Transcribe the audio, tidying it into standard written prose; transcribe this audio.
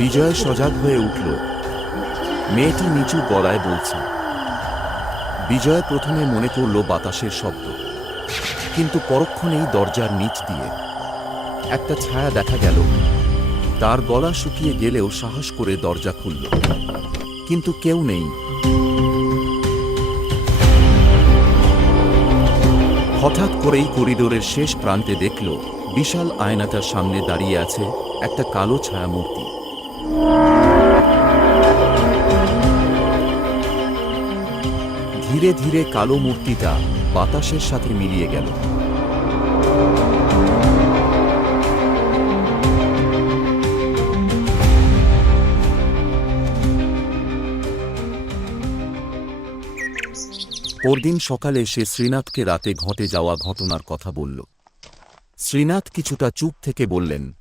বিজয় সজাগ হয়ে উঠল। মেয়েটি নিচু গলায় বলছে। বিজয় প্রথমে মনে করল বাতাসের শব্দ, কিন্তু পরক্ষণেই দরজার নিচ দিয়ে একটা ছায়া দেখা গেল। তার গলা শুকিয়ে গেলেও সাহস করে দরজা খুলল, কিন্তু কেউ নেই। হঠাৎ করেই করিডোরের শেষ প্রান্তে দেখল বিশাল আয়নাটার সামনে দাঁড়িয়ে আছে একটা কালো ছায়ামূর্তি। ধীরে ধীরে কালো মূর্তিটা বাতাসের সাথে মিলিয়ে গেল। পরদিন সকালে সে শ্রীনাথকে রাতে ঘটে যাওয়া ঘটনার কথা বলল। শ্রীনাথ কিছুটা চুপ থেকে বললেন,